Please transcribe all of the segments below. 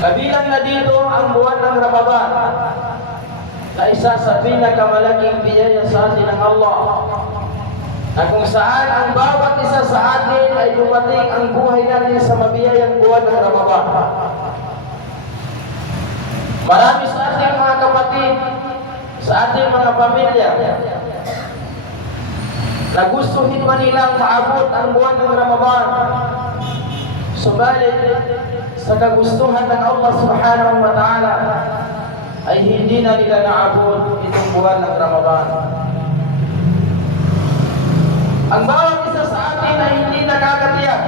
Kabilang na dito ang buwan ng Ramadan na isa sa pinakamalaking biyaya sa atin ng Allah, na kung saan ang bawat isa sa atin ay dumating ang buhay natin sa mabiyayang buwan ng Ramadan. Marami sa ating mga kapatid, sa ating mga pamilya, na gustuhin man nilang maabot ang buwan ng Ramadan, subalit sa kagustuhan ng Allah subhanahu wa ta'ala ay hindi na nila naabot itong buwan ng Ramadan. Ang bawat isa sa atin ay hindi nakakatiyak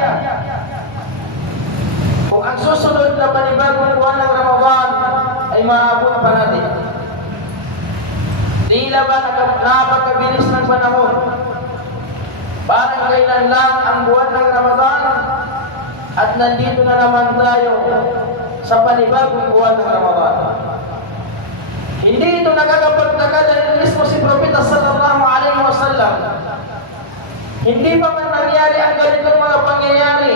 kung ang susunod na panibagong buwan ng Ramadan ay maabot pa natin. Tila ba napakabilis ng panahon? Parang kailan lang ang buwan ng Ramadan at nandito na naman tayo sa panibagong buwan ng Ramadan. Hindi ito nakakapagtaka dahil mismo si Propeta sallallahu alaihi wasallam, hindi pa man nangyari ang ganitong mga pangyayari,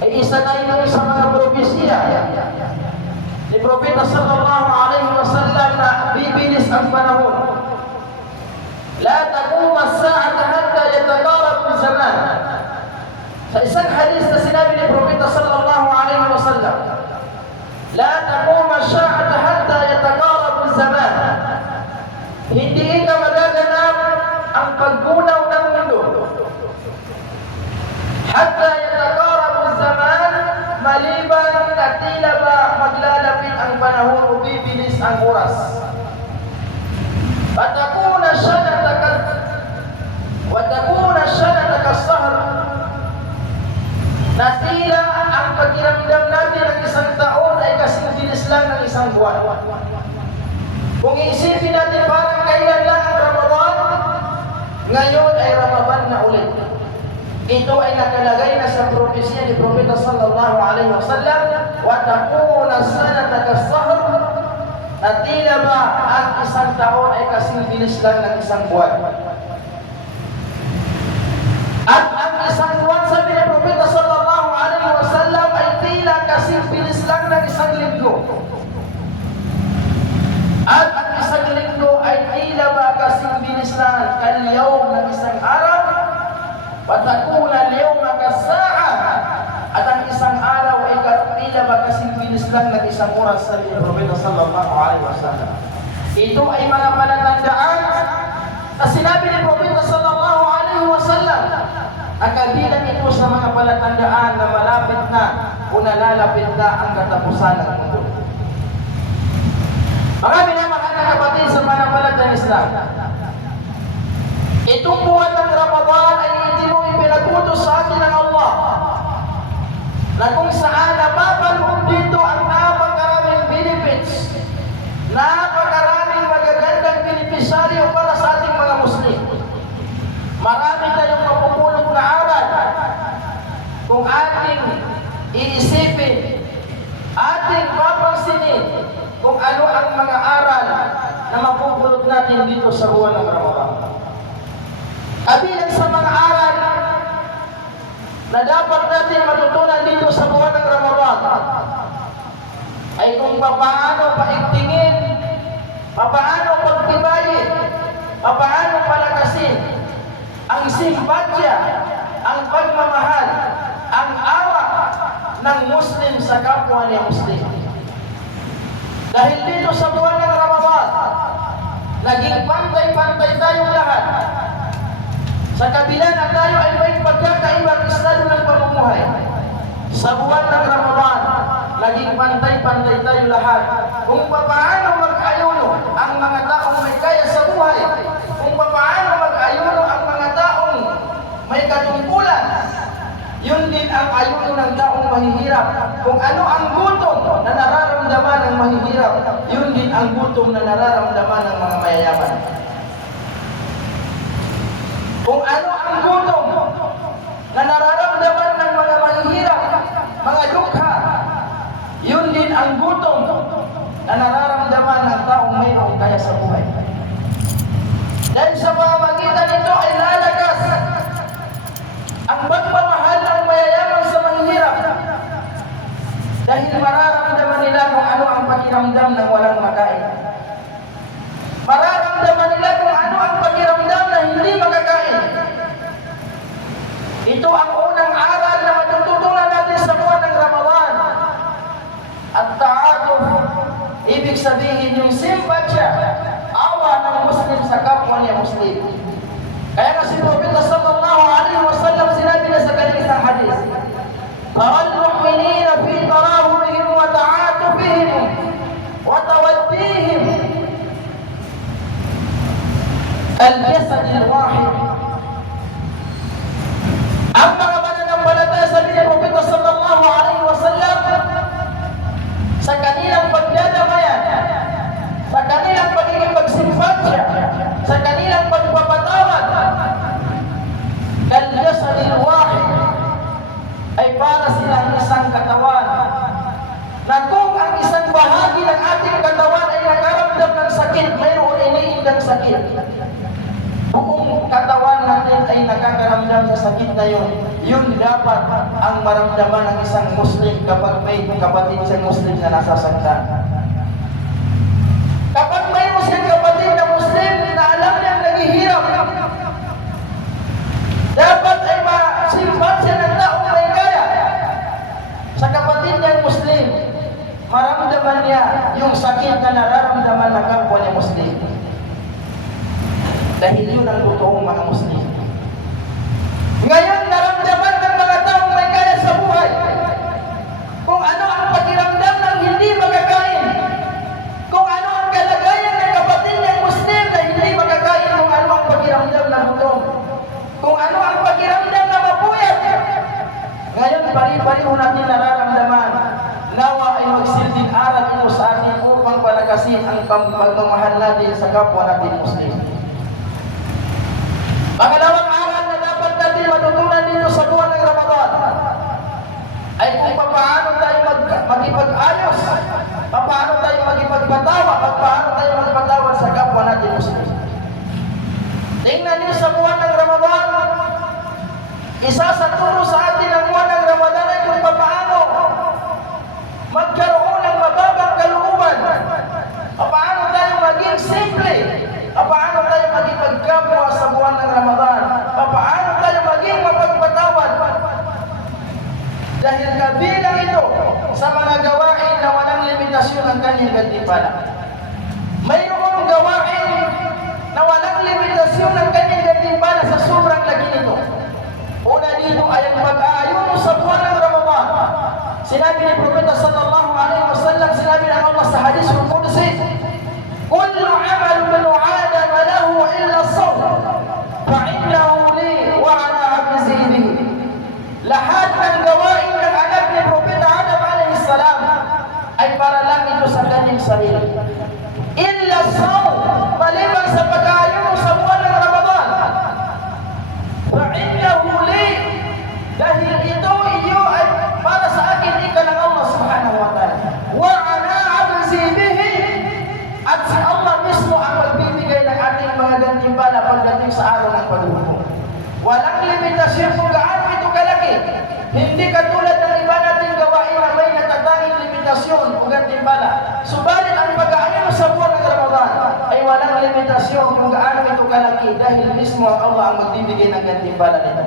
ay isa na ito sa mga propesya ni Propeta sallallahu alaihi wasallam na bibilis ang panahon. La taqum as-sa'ata hatta yatakarab az-zaman. Sa isang hadis na sinabi ni Propeta sallallahu alaihi wasallam, la taqum as-sa'ata hatta yatakarab az-zaman. Hindi ka magaganap ang paggunaw ng mundo hatta yatakarab az-zaman, maliban na tila ba maglalapit ang panahon o bibilis ang oras. Watakuna syanata kas-sahr, na tila ang pakiramdam natin ng isang taon ay kasing bilis lang ng isang buwan. Kung iisipin natin parang kailan lang ang Ramadan, ngayon ay Ramadan na ulit. Ito ay nakalagay na sa propesya ni Propeta sallallahu alaihi wasallam, watakuna syanata kas-sahr, na tila ba ang isang taon ay kasing bilis lang ng isang buwan. At ang isang buwan, sabi ni Propeta sallallahu alaihi wasallam, ay tila kasing bilis lang ng isang linggo. At ang isang linggo ay tila ba kasing bilis lang kal-yawm ng isang araw, watakuna al-yawma kas-sa'a, at ang isang araw ay tila ba kasing bilis lang ng isang oras, sabi ni Propeta sallallahu alaihi wasallam. Ito ay mga palatandaan na sinabi ni Propeta sallallahu alaihi wasallam, ang kabilang ito sa mga palatandaan na malapit na o nalalapit na ang katapusan ng mundo. Mga minamahal na kapatid sa mananampalatayang Islam, itong buwan ng Ramadan ay hindi mo ipinagutos sa atin ng Allah, na kung saan napapanood dito ang napakaraming benefits, napakaraming magagandang benepisaryo para sa ating mga Muslim. Marami tayong mapupulong na aral kung ating iisipin, ating papansinin kung ano ang mga aral na mapupulot natin dito sa buwan ng Ramadan. Kabilang sa mga aral na dapat natin matutunan dito sa buwan ng Ramadan ay kung paano paigtingin, paano pagtibayin, paano palakasin ang simpatya, ang pagmamahal, ang awa ng Muslim sa kapwa niya Muslim. Dahil dito sa buwan ng Ramadan, naging pantay-pantay tayong lahat. Sa kabila na tayo ay may pagkakaibang estado ng pamumuhay, sa buwan ng Ramadan, naging pantay-pantay tayo lahat. Kung paano mag-ayuno ang mga taong may kaya sa buhay, kung paano mag-ayuno ang mga taong may katungkulan, yun din ang ayuno ng taong mahihirap. Kung ano ang gutom na nararamdaman ng mahihirap, yun din ang gutom na nararamdaman ng mga mayayaman. Kung ano ang gutom na nararamdaman ng mga mahihirap, mga dukha, yun din ang gutom na nararamdaman ng taong mayroong kaya sa buhay. Dahil sa pamamagitan nito ay lalakas ang pagmamahal ng mayayaman sa mahihirap. Dahil mararamdaman nila kung ano ang pakiramdam ng walang makain. Mararamdaman nila kung ano ang pakiramdam na hindi makakain. Ito ang unang aral na matututunan natin sa buwan ng Ramadan. At ta'atuf, ibig sabihin yung simpatsya, awa ng Muslim sa kapwa niya Muslim. Kaya nga si Prophet sallallahu alaihi wasallam sinabi na sa kanyang isang hadis, "Taral mu'minina fi tarahumihim wa ta'atufihim wa tawaddihim al-jasad al-wahid." Ang mga mananampalataya sa ni Prophet sallallahu alaihi wasallam sa kanilang pagdadamayan, sa kanilang pagiging pagsimpatsya, sa kanilang pagpapatawad, kal-jasad al-wahid, ay para silang isang katawan na kung ang isang bahagi ng ating katawan ay nakaramdam ng sakit, mayroon iniindang sakit, buong katawan natin ay nakakaramdam sa sakit na yun. Yun dapat ang maramdaman ng isang Muslim kapag may kapatid sa Muslim na nasasaktan. Kapag may Muslim kapatid na Muslim na alam niyang naghihirap, dapat ay masimpatsya ng taong may kaya sa kapatid niyang Muslim. Maramdaman niya yung sakit na nararamdaman ng kapwa niya Muslim. Dahil yun ang totoong mga Muslim. Ngayon, naramdaman ng mga taong may kaya sa buhay kung ano ang pakiramdam ng hindi makakain, kung ano ang kalagayan ng kapatid niyang Muslim na hindi makakain, kung ano ang pakiramdam ng gutom, kung ano ang pakiramdam na mapuyat. Ngayon, pari-pariho natin nararamdaman. Nawa ay magsilbing aral ito sa atin upang palakasin ang pagmamahal natin sa kapwa natin Muslim. Pangalawang aral na dapat natin matutunan dito sa buwan ng Ramadan ay kung paano tayo magipag-ayos, paano tayo magipagpatawa, paano tayo magpatawad sa kapwa natin Muslim. Tingnan niyo sa buwan ng Ramadan, isa sa turo sa atin ng buwan ng Ramadan ay kung paano magkaroon ng mababang kalooban, paano tayo maging simple, paano tayo maging magkapwa sa buwan ng Ramadan, paano tayo maging mapagpatawad. Dahil kabilang ito sa mga gawain na walang limitasyon ang kanyang gantimpala. Mayroong gawain na walang limitasyon ang kanyang gantimpala sa sobrang laki nito. Una dito ay ang pag-aayuno sa buwan ng Ramadan. Sinabi ni Propeta sallallahu alaihi wasallam, sinabi ng Allah sa hadis al-Qudsi, "Kullu 'amal min 'adama lahu illa as-sawm, fa innahu li wa ana ajzi bihi." Lahat ng gawain ng anak ni Propeta Adam alaihi salam ay para lang ito sa kanyang sarili. Illa as-sawm, maliban sa pag-aayuno sa buwan ng Ramadan. Fa innahu li, dahil ito iyo ay para sa akin, ika ng Allah subhanahu wa ta'ala. Wa ana ajzi bihi, at si Allah mismo ang magbibigay ng ating mga gantimpala pagdating sa araw ng paghukom. Walang limitasyon kung gaano ito kalaki. Hindi katulad ng iba nating gawain na may natatanging limitasyon o gantimpala. Subalit ang pag-aayuno sa buwan ng Ramadan ay walang limitasyon kung gaano ito kalaki dahil mismo ang Allah ang magbibigay ng gantimpala nito.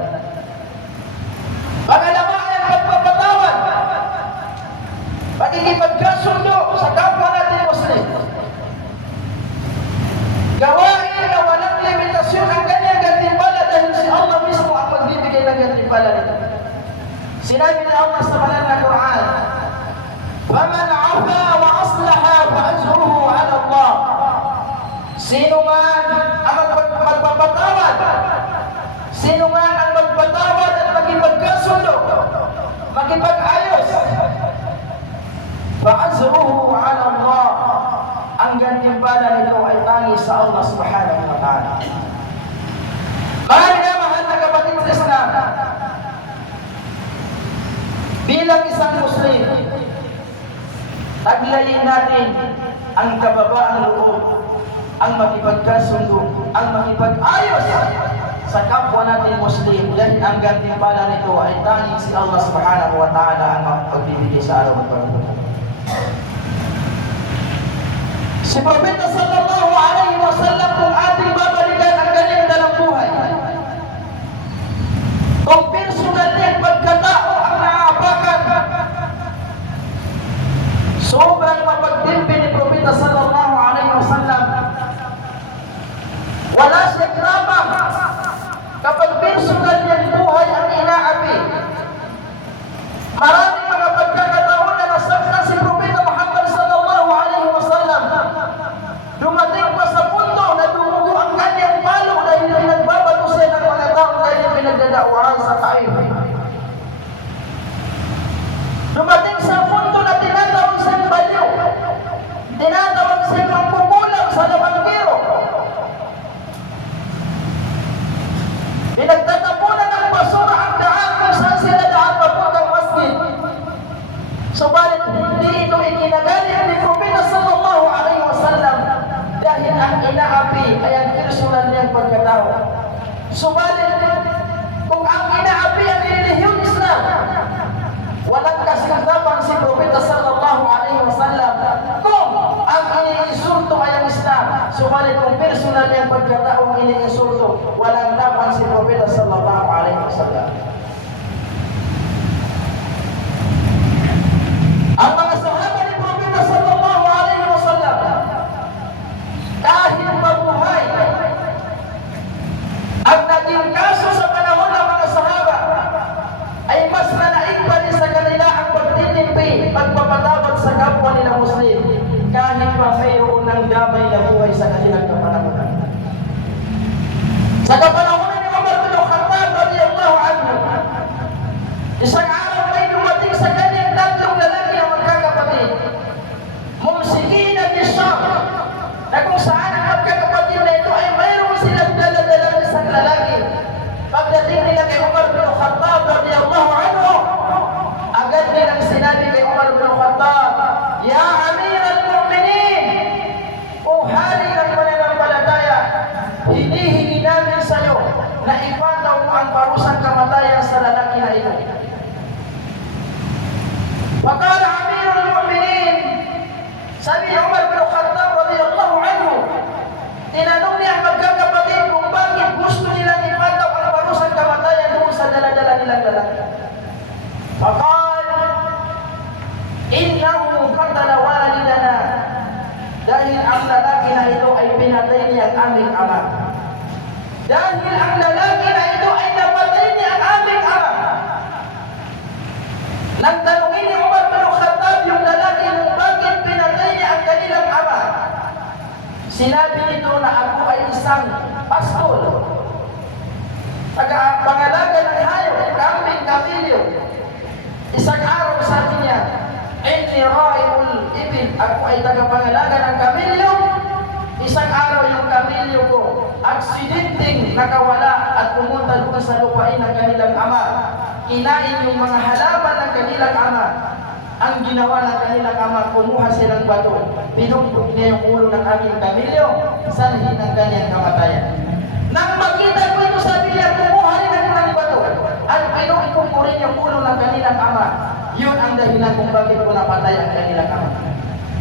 Pangalawa ay ang pagpapatawad, pagkikipagkasundo sa kapwa natin Muslim. Gawain na walang limitasyon ang kanyang gantimpala dahil si Allah mismo ang magbibigay ng gantimpala nito. Sinabi ni Allah sa banal na Quran, "Faman 'afa wa aslaha fa ajruhu 'ala Allah." Sino man ang magpapatawad, sino man ang magpatawad at makipagkasundo, makipag-ayos, fa ajruhu 'ala Allah, ang gantimpala nito ay tangis sa Allah subhanahu wa ta'ala. Mga minamahal na kapatid sa Islam, bilang isang Muslim, taglayin natin ang kababaang loob, ang makipagkasundo, ang makipag-ayos sa kapwa natin Muslim, dahil ang gantimpala nito ay tanging si Allah subhanahu wa ta'ala ang mapagbibigay sa araw at pagbubuhay. Si Propeta sallallahu alaihi wasallam, kung ating babalikan ang kanyang dalang buhay, kung personal niyang pagkatao ang naapakan, sobrang mapagtimpi ni Propeta sallallahu alaihi wasallam. Wala siyang drama kapag personal niyang buhay ang inaapi. Maraming mga pagkakataon na nasaktan si Propeta Muhammad sallallahu alaihi wasallam. Dumating pa sa punto na dumugo ang kanyang palo dahil pinagbabato siya ng mga tao dahil pinagdadauhan sa Taif. Dumating sa punto na tinatawag siyang balyo, tinatawag siyang mangkukulam sa labanggiro. Pinagtatapunan ng basura ang daan kung saan sila daan papuntang masjid. Subalit hindi ito ikinagaling ni Propeta sallallahu alaihi wasallam dahil ang inaapi ay ang personal niyang pagkatao. Subalit kung ang inaapi ang relihiyong Islam, walang kasintapan si Propeta sallallahu alaihi wasallam kung ang iniinsulto ay ang Islam. Subalit kung personal niyang pagkatao ang iniinsulto, walang laban si Propeta sallallahu alaihi wasallam. Ang mga sahaba ni Propeta sallallahu alaihi wasallam, kahit mabuhay, ang naging kaso sa panahon ng mga sahaba ay mas nanaig pa rin sa kanila ang pagtitimpi, pagpapatawad sa kapwa nila Muslim, kahit pa mayroon ng damay na buhay sa kanilang kapanahonan. Sa kapanahonan ni Umar bin Khattab radiyallahu anhu, isang araw may dumating sa kanyang tatlong lalaki na magkakapatid, mumsikin at isyam, na kung saan ang magkakapatid na ito ay mayroon silang dala-dalang isang lalaki. Pagdating nila kay Umar bin Khattab radiyallahu anhu, agad nilang sinabi kay Umar bin Khattab, "Ya Amir al-Mu'minin, o hari ng pananampalataya, hinihingi namin sa iyo na ipataw mo ang parusang kamatayan sa lalaki na ito." Faqala Amir al-Mu'minin, sabi ni Umar bin Khattab radiyallahu anhu, tinanong niya ang magkakapatid kung bakit gusto nilang ipataw ang parusang kamatayan doon sa dala-dala nilang lalaki. Faqala, innahu qatala walidana, dahil ang lalaki na ito ay pinatay niya ang aming ama. Dahil ang lalaki na ito ay napatay niya ang aming ama. Nang tanungin ni Umar bin Khattab yung lalaki kung bakit pinatay niya ang kanilang ama, sinabi nito na ako ay isang pastol, tagapangalaga ng hayop, kambing, kamilyo. Isang araw sabi niya, inni ra'iul ibil, ako ay tagapangalaga ng kamilyo. Isang araw yung kamilyo ko aksidenteng nakawala at pumunta doon sa lupain ng kanilang ama. Kinain yung mga halaman ng kanilang ama. Ang ginawa ng kanilang ama, kumuha silang bato, pinumpok niya yung ulo ng aming kamilyo, sanhin ng kanyang kamatayan. Nang makita ko ito, sabi niya, kumuha rin ako ng bato at pinumpok ko rin yung ulo ng kanilang ama. Yun ang dahilan kung bakit ko napatay ang kanilang ama.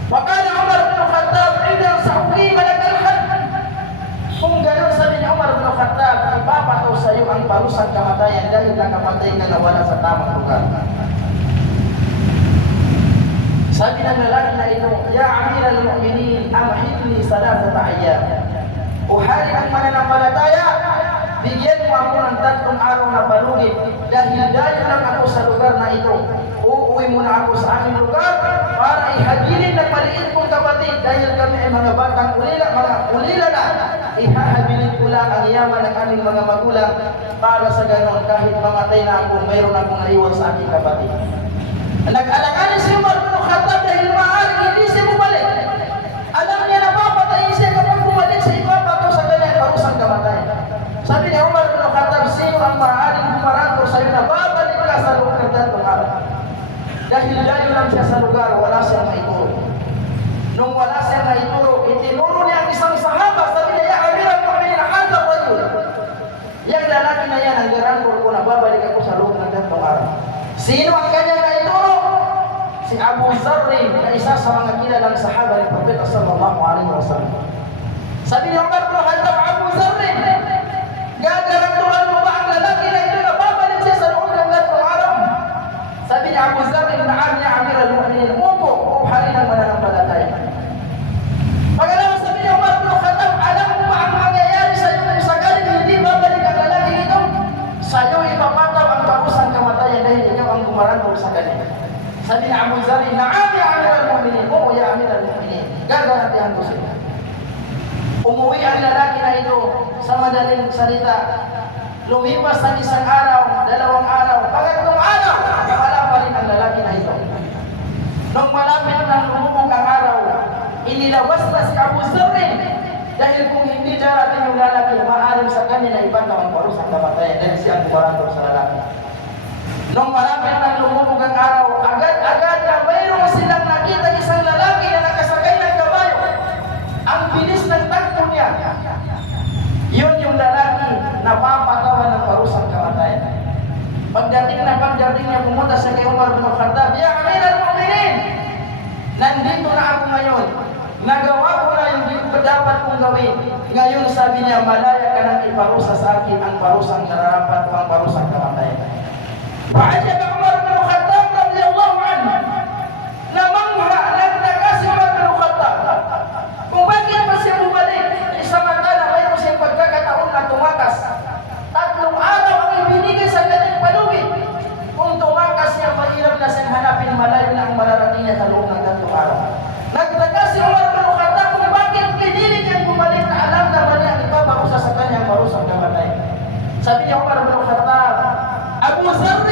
Wakala Umar bin Khattab, ilang sa uwi malagalahan. Kung gano'n, sabi ni Umar bin Khattab, ipapataw sa iyo ang parusang kamatayan dahil nakapatay ka na wala sa tamang lugar. Sabi ng lalaki na ito, Ya Amir al-Mu'minin, amhidni salatata ayyam. O hari ng mananampalataya, bigyan mo ako ng 3 araw na palugit dahil dayo lang ako sa lugar na ito. Uuwi muna ako sa aming lugar para ihabilin ng maliit kong kapatid dahil kami ay mga batang ulila na. Ihahabilin ko lang ang yaman ng aming mga magulang para sa ganon kahit mamatay na ako, mayroon akong naiwan sa aking kapatid. Nag-alanganin si Umar bin Khattab dahil maaaring hindi siya bumalik. Alam niya na papatayin siya kapag bumalik sa iba bago sa kanya parusang kamatayan. Sabi ni Umar bin Khattab, sino ang maaaring bumaranto sa iyo na babalik ka sa loob ng 3 araw? Dahil layo lang siya sa lugar, wala siyang maituro. Nung wala siyang maituro, itinuro niya ang isang sahaba, sabi niya, Ya Amir al-Mu'minin, hadha rajul. Yang Abu Zarr na isa sa mga kilalang sahaba ng Propeta sallallahu alaihi wasallam. Sabi ni Umar bin Khattab, Abu Zarr, gagarantuhan mo ba ang lalaki na ito na babalik siya sa loob ng 3 araw? Sabi ni Abu Zarr, na'am ya Amir al-Mu'minin, opo, hari ng mananampalataya. Pagkatapos sabi ni Umar bin Khattab, alam mo ba ang mangyayari sa iyo kung sakaling hindi babalik ang lalaki ito? Sa iyo ipapataw ang parusang kamatayan dahil ikaw ang gumarantong sa kanila. Sabi ni Abu Zarr, na'am ya Amir al-Mu'minin, oo ya Amir al-Mu'minin, gagarantihan ko siya. Umuwi ang lalaki na ito sa madaling salita. Lumipas ng 1 araw, 2 araw, 3 araw, wala pa rin ang lalaki na ito. Nung malapit ng lumubog ang araw, inilabas na si Abu Zarr dahil kung hindi darating yung lalaki, maaaring sa kanila ipataw ang parusang kamatayan dahil siya ang gumarantor sa lalaki. Nung malapit ng lumubog ang araw, agad-agad na mayroon silang nakita isang lalaki na nakasakay ng kabayo. Ang bilis ng takbo niya. Yun yung lalaki na papatawan ng parusang kamatayan. Pagdating niya, pumunta siya kay Umar bin Khattab, ya Amir al-Mu'minin, nandito na ako ngayon. Nagawa ko na yung dapat kong gawin. Ngayon sabi niya, malaya ka nang iparusa sa akin ang parusang nararapat o ang parusang kamatayan. Pa'ajab Umar bin Khattab radiyallahu anhu, namangha, nagtaka si Umar bin Khattab. Kung bakit pa siya bumalik, samantala mayroon siyang pagkakataon na tumakas. 3 araw ang ibinigay sa kanyang paluwi. Kung tumakas siya, mahirap na siyang hanapin, malayo na ang mararating niya sa loob ng 3 araw. Nagtaka si Umar bin Khattab kung bakit pinilit niyang bumalik na alam na mali ang ipaparusa sa kanyang parusang kamatayan. Sabi niya Umar bin Khattab, Abu Zarr,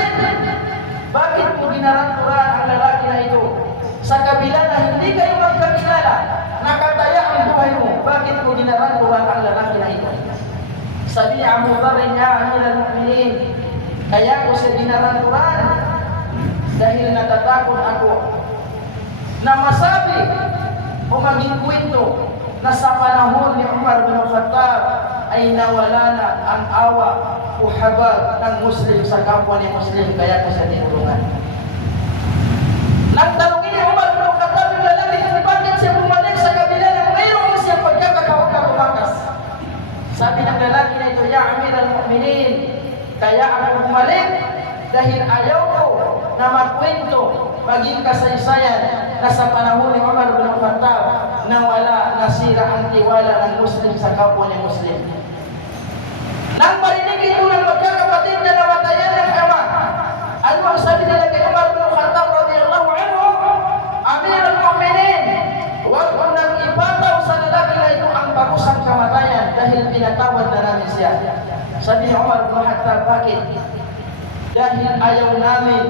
bakit mo ginaranturan ang lalaki na ito? Sa kabila na hindi kayo magkakilala, nakataya ang buhay mo, bakit mo ginaranturan ang lalaki na ito? Sabi niya Abu Zarr, ya Amir al-Mu'minin, kaya ko siya ginaranturan dahil natatakot ako na masabi o maging kwento na sa panahon ni Umar bin Khattab ay nawala na ang awa o habag ng Muslim sa kapwa ni Muslim, kaya ko siya tinulungan. Nagtanongin ni Umar bin Khattab yung lalaki kung bakit siya bumalik sa kabila ng mayroon siyang pagkakataon na tumakas. Sabi ng lalaki na ito, ya Amir al-Mu'minin, kaya ako bumalik dahil ayaw ko na magkwento, maging kasaysayan na sa panahon ni Umar bin Khattab na wala, nasira ang tiwala ng Muslim sa kapwa ni Muslim. Nang marinig ito ng magkakapatid na namatayan ng ama, ano ang sabi nila kay Umar bin Khattab radiyallahu anhu? Amir al-Mu'minin, huwag mo nang ipataw sa lalaki na ito ang parusang kamatayan dahil pinatawad na namin siya. Sabi ni Umar bin Khattab, bakit? Dahil ayaw namin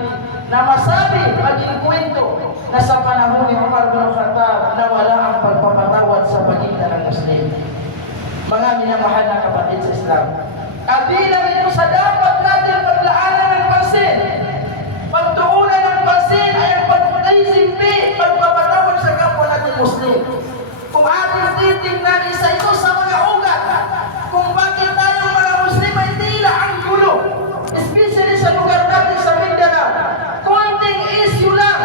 na masabi, maging kwento na sa panahon ni Umar bin Khattab na wala ang pagpapatawad sa pagitan ng Muslim. Mga minamahal na kapatid sa Islam, kabilang ito sa dapat natin paglaanan ng pansin. Pagtuunan ng pansin ay ang pagpapatawad, pagpapatawad sa kapwa natin Muslim. Kung ating titingnan isa ito sa mga ugat, kung bakit tayo mga Muslim ay tila ang gulo, especially sa lugar natin sa Mindanao, konting issue lang,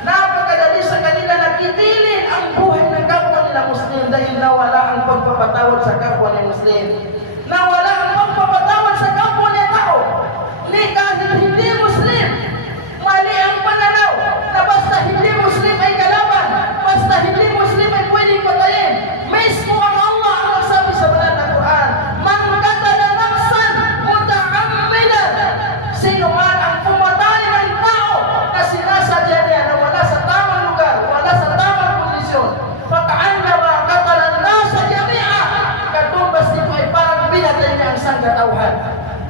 napakadali sa kanila na kitilin ang buhay ng kapwa nila Muslim dahil nawala ang pagpapatawad sa kapwa ni Muslim. Nawala ang pagpapatawad sa kapwa niya tao. Ni kahit hindi Muslim, mali ang pananaw na basta hindi Muslim ay kalaban, basta hindi Muslim ay pwedeng patayin. Mismo ang Allah ang nagsabi sa banal na Quran, man qatala nafsan muta'ammidan, sino man ang pumatay ng tao na sinasadya niya na wala sa tamang lugar, wala sa tamang kondisyon, faka'annama qatala an-nasa jami'a, katumbas nito ay parang pinatay niya ang isang katauhan.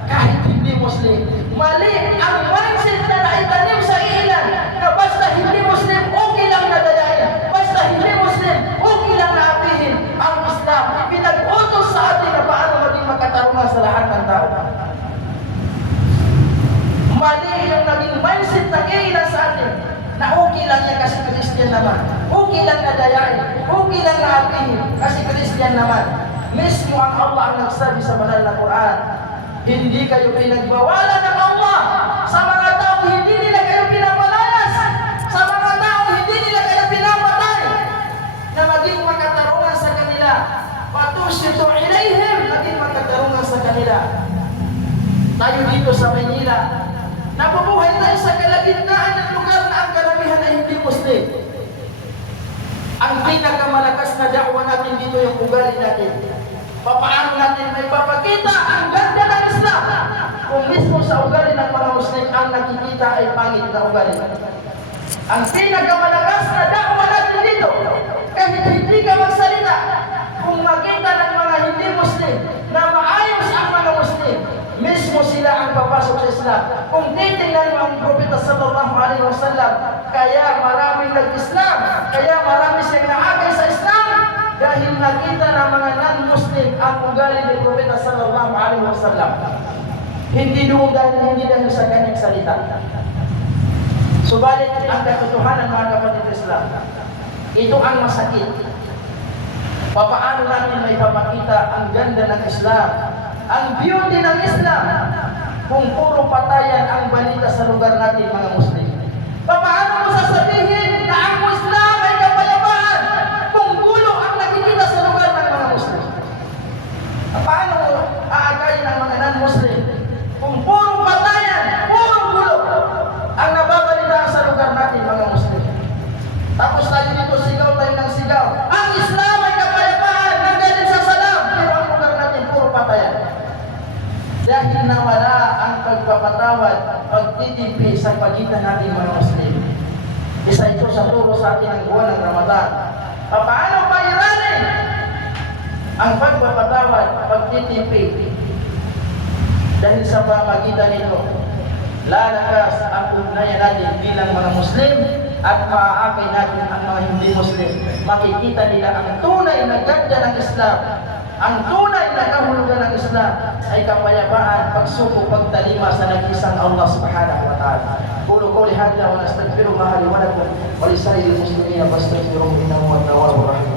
Kahit hindi Muslim, mali ang mindset na naitanim sa ilan na basta hindi Muslim, okay lang na dayain, basta hindi Muslim, okay lang na apihin. Ang Islam pinag-utos sa atin na paano maging magkatarungan sa lahat ng tao. Mali yung naging mindset ng ilan sa atin na okay lang yan kasi Christian naman, okay lang na dayain, okay lang na apihin kasi Christian naman. Mismo ang Allah ang nagsabi sa banal na Quran, hindi kayo pinagbawalan ng Allah sa mga tao, hindi nila kayo pinapalayas sa mga Ang pinakamalakas na da'wa natin dito yung ugali natin. Paano natin may papakita ang ganda ng Islam kung mismo sa ugali ng mga Muslim ang nakikita ay pangit na ugali. Ang pinakamalakas na da'wa natin dito, kahit hindi ka magsalita, kung makita ng mga hindi Muslim na maayos ang mga Muslim, mismo sila ang papasok sa Islam. Kung titingnan mo ang Propeta sallallahu alaihi wasallam, kaya maraming nag-Islam, kaya marami siyang naagay sa Islam, dahil nakita ng mga non-Muslim ang ugali ng Propeta sallallahu alaihi wasallam. Hindi dahil sa kanyang salita. Subalit ang katotohanan, mga kapatid Islam, ito ang masakit. Paano natin may papakita ang ganda ng Islam, ang beauty ng Islam, kung puro patayan ang balita sa lugar natin, mga Muslim? Paano mo sasabihin na ang Islam ay kapayapaan kung gulo ang nakikita sa lugar ng mga Muslim? Paano mo aagayin ang mga non-Muslim kung puro patayan, puro gulo ang nababalita sa lugar natin, mga Muslim? Tapos tayo dito sigaw tayo ng sigaw, ang Islam ay kapayapaan, nanggaling sa salam, pero ang lugar natin puro patayan. Dahil nawala ang pagpapatawad, pagtitimpi sa pagitan natin, mga Muslim. Isa ito sa turo sa atin ng buwan ng Ramadan. Paano pairanin ang pagpapatawad, pagtitimpi? Dahil sa pamagitan nito, lalakas ang ugnayan natin bilang mga Muslim at maaakay natin ang mga hindi Muslim. Makikita nila ang tunay na ganda ng Islam. Ang tunay na kahulugan ng Islam ay kapayapaan, pagsubok, pagtalima sa nag-isang Allah subhanahu wa ta'ala. Qulu qawli hadha wa nastaghfirullaha li wa lakum wa lisa'iril muslimina fastaghfiruhu innahu huwat tawwabur rahim.